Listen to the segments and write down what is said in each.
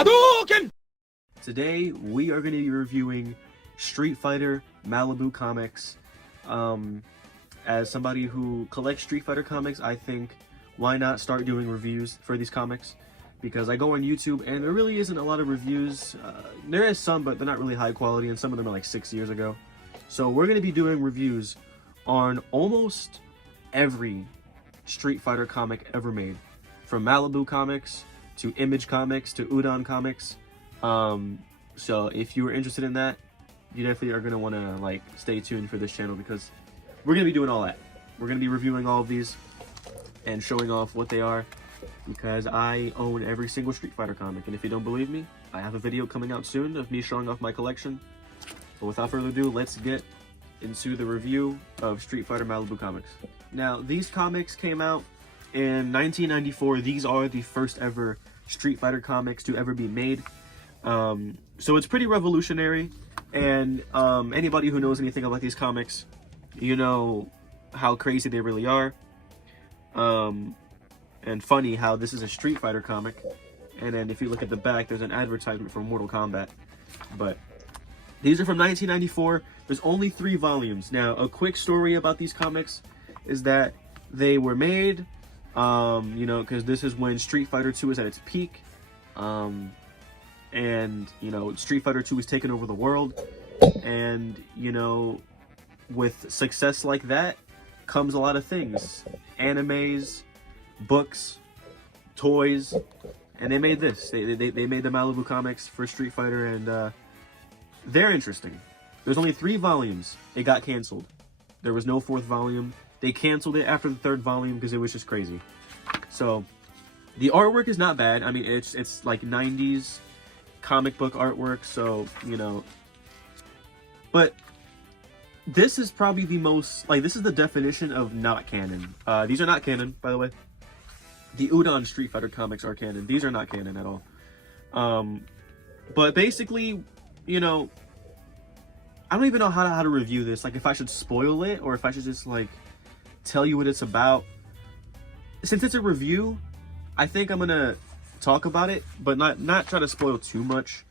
Hadouken! Today we are going to be reviewing Street Fighter Malibu comics. As somebody who collects Street Fighter comics, I think why not start doing reviews for these comics? Because I go on YouTube and there really isn't a lot of reviews. There is some, but they're not really high quality, and some of them are like 6 years ago. So we're going to be doing reviews on almost every Street Fighter comic ever made, from Malibu comics to Image comics to Udon comics. So if you were interested in that, you definitely are going to want to like stay tuned for this channel, because we're going to be doing all that. We're going to be reviewing all of these and showing off what they are, because I own every single Street Fighter comic. And if you don't believe me, I have a video coming out soon of me showing off my collection. But without further ado, let's get into the review of Street Fighter Malibu comics. Now, these comics came out in 1994. These are the first ever Street Fighter comics to ever be made. So it's pretty revolutionary, and anybody who knows anything about these comics, you know how crazy they really are. And funny how this is a Street Fighter comic, and then if you look at the back, there's an advertisement for Mortal Kombat. But these are from 1994. There's only 3 volumes. Now, a quick story about these comics is that they were made, you know, because this is when Street Fighter 2 is at its peak. And, you know, Street Fighter 2 is taking over the world. And, you know, with success like that comes a lot of things. Animes, books, toys, and they made this. They made the Malibu comics for Street Fighter, and they're interesting. There's only 3 volumes. It got canceled. There was no 4th volume. They canceled it after the 3rd volume because it was just crazy. So the artwork is not bad. I mean, it's like 90s comic book artwork, so, you know. But this is probably the most, like, this is the definition of not canon. These are not canon, by the way. The Udon Street Fighter comics are canon. These are not canon at all. But basically, you know, I don't even know how to review this. Like, if I should spoil it or if I should just, like, tell you what it's about. Since it's a review, I think I'm gonna talk about it, but not try to spoil too much,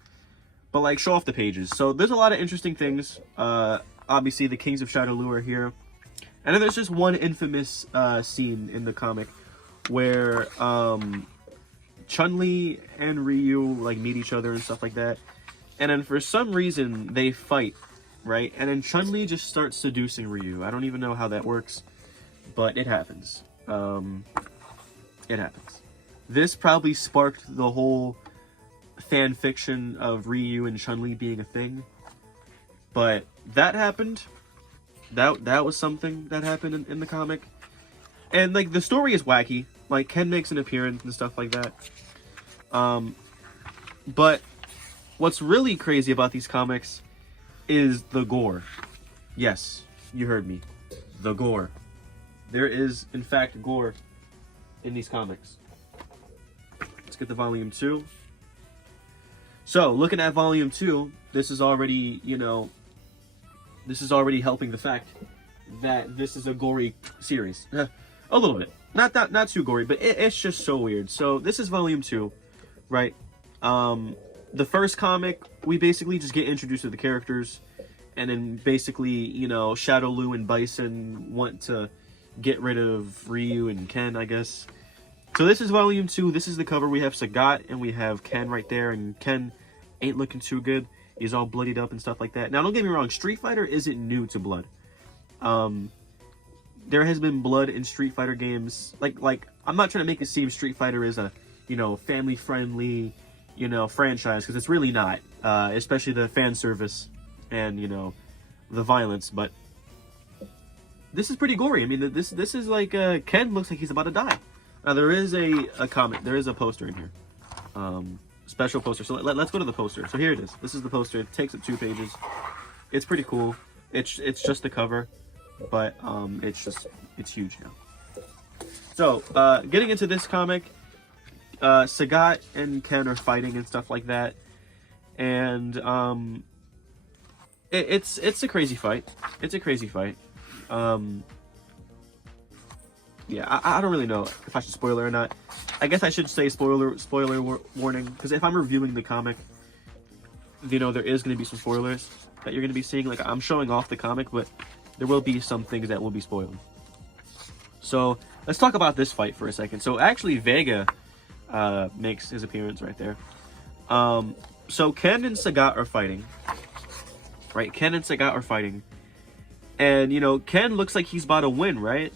but like show off the pages. So there's a lot of interesting things. Obviously the Kings of Shadowloo are here, and then there's just one infamous scene in the comic where Chun-Li and Ryu like meet each other and stuff like that, and then for some reason they fight, right? And then Chun-Li just starts seducing Ryu. I don't even know how that works, but it happens. It happens. This probably sparked the whole fan fiction of Ryu and Chun-Li being a thing. But that happened. That was something that happened in the comic. And, like, the story is wacky. Like, Ken makes an appearance and stuff like that. But what's really crazy about these comics is the gore. Yes, you heard me. The gore. There is, in fact, gore in these comics. Let's get the volume 2. So, looking at volume 2, this is already, you know, this is already helping the fact that this is a gory series. A little bit. Not too gory, but it's just so weird. So, this is volume 2, right? The first comic, we basically just get introduced to the characters, and then basically, you know, Shadowloo and Bison want to get rid of Ryu and Ken, I guess. So this is volume 2. This is the cover. We have Sagat and we have Ken right there, and Ken ain't looking too good. He's all bloodied up and stuff like that. Now, don't get me wrong, Street Fighter isn't new to blood. There has been blood in Street Fighter games. Like I'm not trying to make it seem Street Fighter is a, you know, family-friendly, you know, franchise, because it's really not. Especially the fan service and, you know, the violence. But this is pretty gory. I mean, this is like Ken looks like he's about to die. Now, there is a comic. There is a poster in here. Special poster. So let's go to the poster. So here it is. This is the poster. It takes up 2 pages. It's pretty cool. It's just the cover, but it's huge now. So getting into this comic, Sagat and Ken are fighting and stuff like that, and it's a crazy fight. It's a crazy fight. yeah, I don't really know if I should spoiler or not. I guess I should say spoiler warning, because if I'm reviewing the comic, you know, there is going to be some spoilers that you're going to be seeing. Like, I'm showing off the comic, but there will be some things that will be spoiled. So let's talk about this fight for a second. So actually, Vega makes his appearance right there. So Ken and Sagat are fighting. Right, Ken and Sagat are fighting. And, you know, Ken looks like he's about to win, right?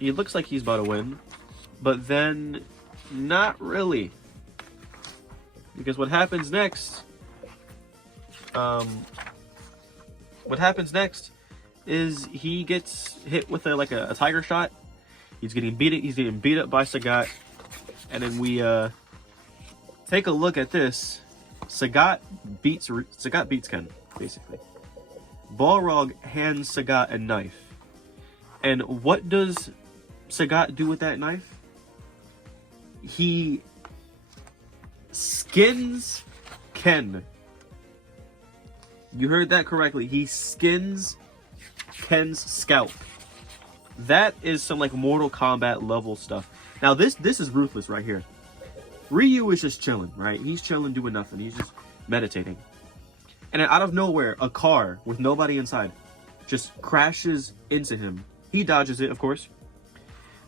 He looks like he's about to win. But then, not really. Because what happens next... what happens next is he gets hit with a tiger shot. He's getting beat up by Sagat. And then we take a look at this. Sagat beats Ken, basically. Balrog hands Sagat a knife. And what does Sagat do with that knife? He skins Ken. You heard that correctly. He skins Ken's scalp. That is some like Mortal Kombat level stuff. Now this is ruthless right here. Ryu is just chilling, right? He's chilling, doing nothing. He's just meditating. And then out of nowhere, a car with nobody inside just crashes into him. He dodges it, of course.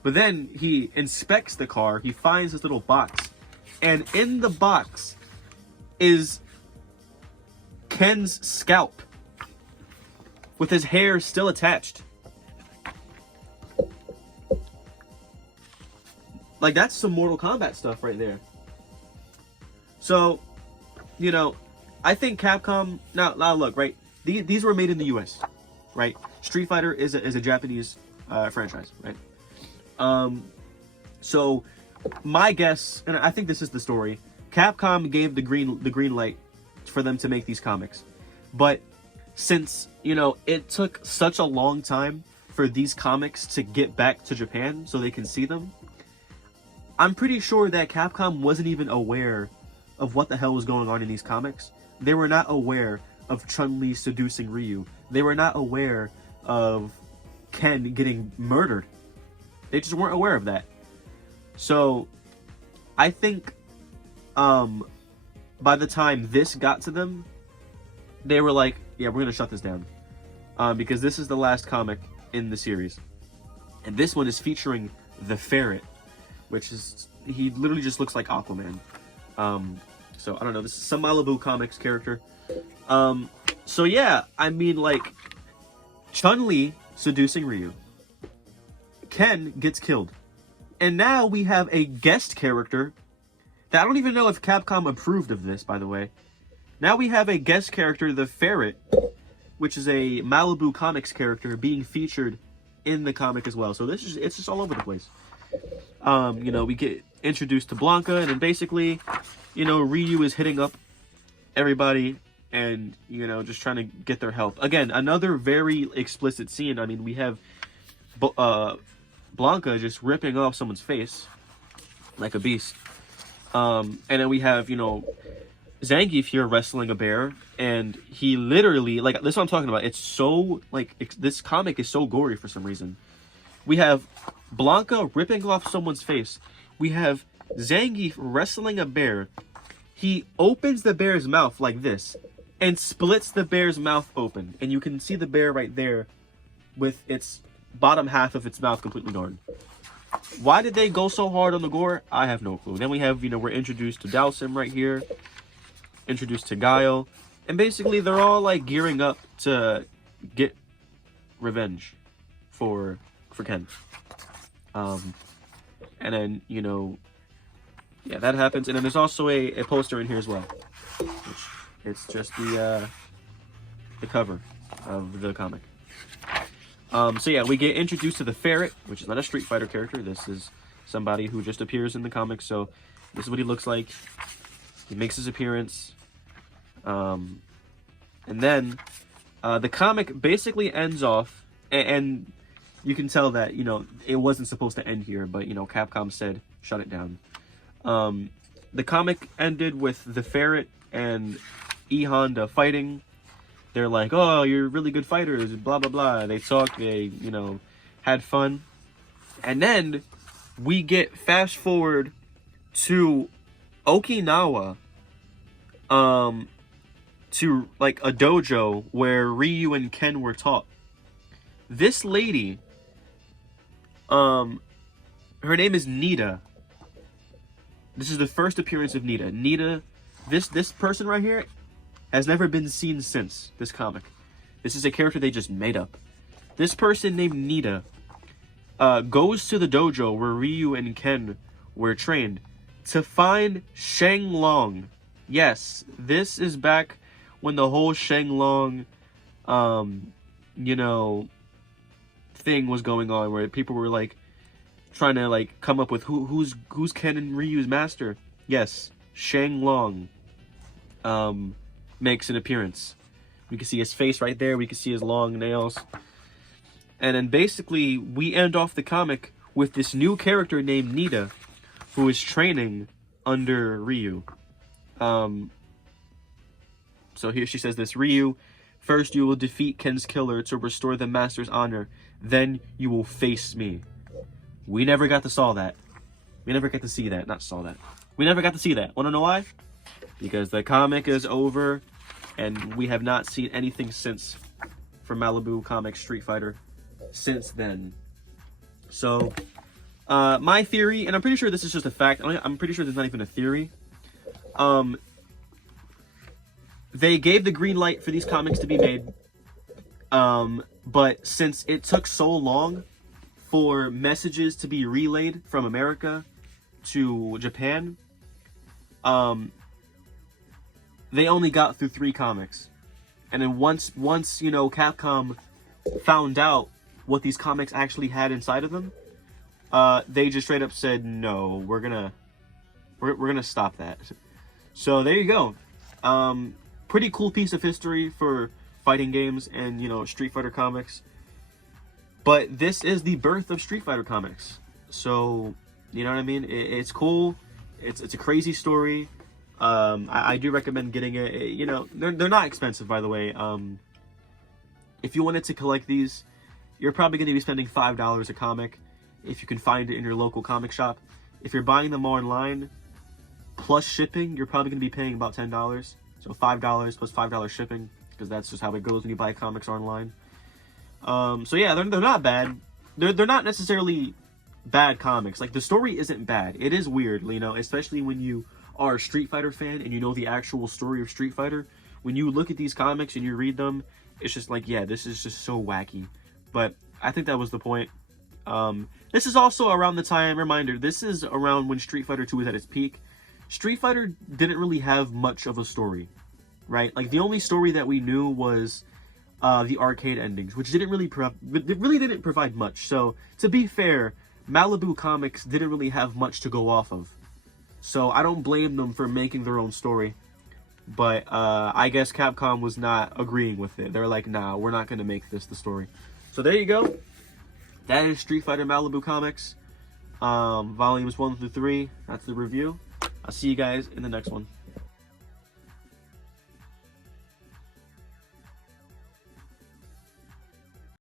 But then he inspects the car. He finds this little box. And in the box is Ken's scalp with his hair still attached. Like, that's some Mortal Kombat stuff right there. So, you know, I think Capcom... Now look, right? These were made in the US, right? Street Fighter is a Japanese franchise, right? So, my guess, and I think this is the story, Capcom gave the green light for them to make these comics. But since, you know, it took such a long time for these comics to get back to Japan so they can see them, I'm pretty sure that Capcom wasn't even aware of what the hell was going on in these comics. They were not aware of Chun-Li seducing Ryu. They were not aware of Ken getting murdered. They just weren't aware of that. So, I think by the time this got to them, they were like, yeah, we're going to shut this down. Because this is the last comic in the series. And this one is featuring the Ferret, which is, he literally just looks like Aquaman. So I don't know, this is some Malibu Comics character. So yeah, I mean, like, Chun-Li seducing Ryu. Ken gets killed. And now we have a guest character that I don't even know if Capcom approved of this, by the way. Now we have a guest character, the Ferret, which is a Malibu Comics character being featured in the comic as well. So it's just all over the place. You know, we get introduced to Blanca, and then basically, you know, Ryu is hitting up everybody and, you know, just trying to get their health. Again, another very explicit scene. I mean, we have Blanca just ripping off someone's face like a beast. And then we have, you know, Zangief here wrestling a bear, and he literally, like, this is what I'm talking about. It's so, like, this comic is so gory for some reason. We have Blanca ripping off someone's face. We have Zangief wrestling a bear. He opens the bear's mouth like this and splits the bear's mouth open. And you can see the bear right there with its bottom half of its mouth completely gone. Why did they go so hard on the gore? I have no clue. Then we have, you know, we're introduced to Dhalsim right here. Introduced to Guile. And basically they're all, like, gearing up to get revenge for Ken. And then, you know, yeah, that happens. And then there's also a poster in here as well, which it's just the cover of the comic. So yeah, we get introduced to the Ferret, which is not a Street Fighter character. This is somebody who just appears in the comic. So this is what he looks like. He makes his appearance. And then the comic basically ends off, and you can tell that, you know, it wasn't supposed to end here, but, you know, Capcom said, shut it down. The comic ended with the Ferret and E Honda fighting. They're like, oh, you're really good fighters, blah, blah, blah. They talked, they, you know, had fun. And then we get fast forward to Okinawa, to like a dojo where Ryu and Ken were taught. This lady, her name is Nita. This is the first appearance of Nita. Nita, this person right here has never been seen since this comic. This is a character they just made up. This person named Nita goes to the dojo where Ryu and Ken were trained to find Shang Long. Yes, this is back when the whole Shang Long, you know, thing was going on, where people were like trying to like come up with who's Ken and Ryu's master. Yes, Shang Long makes an appearance. We can see his face right there. We can see his long nails. And then basically we end off the comic with this new character named Nita, who is training under Ryu. So here she says this: Ryu, first you will defeat Ken's killer to restore the master's honor. Then you will face me. We never got to saw that. We never got to see that. Not saw that. We never got to see that. Wanna know why? Because the comic is over, and we have not seen anything since from Malibu Comics Street Fighter since then. So, my theory, and I'm pretty sure this is just a fact. I'm pretty sure there's not even a theory. They gave the green light for these comics to be made. But since it took so long for messages to be relayed from America to Japan, they only got through 3 comics. And then once you know, Capcom found out what these comics actually had inside of them, they just straight up said, no, we're gonna stop that. So there you go. Pretty cool piece of history for fighting games and, you know, Street Fighter comics. But this is the birth of Street Fighter comics. So, you know what I mean? It's cool. It's a crazy story. I do recommend getting it. You know, they're not expensive, by the way. If you wanted to collect these, you're probably going to be spending $5 a comic if you can find it in your local comic shop. If you're buying them online, plus shipping, you're probably going to be paying about $10. So $5 plus $5 shipping, because that's just how it goes when you buy comics online. So yeah, they're not bad. They're not necessarily bad comics. Like, the story isn't bad. It is weird, you know, especially when you are a Street Fighter fan and you know the actual story of Street Fighter. When you look at these comics and you read them, it's just like, yeah, this is just so wacky. But I think that was the point. This is also around the time, reminder, this is around when Street Fighter 2 was at its peak. Street Fighter didn't really have much of a story, right? Like, the only story that we knew was the arcade endings, which didn't really didn't provide much. So, to be fair, Malibu Comics didn't really have much to go off of. So, I don't blame them for making their own story. But I guess Capcom was not agreeing with it. They're like, nah, we're not going to make this the story. So, there you go. That is Street Fighter Malibu Comics. Volumes 1 through 3. That's the review. I'll see you guys in the next one.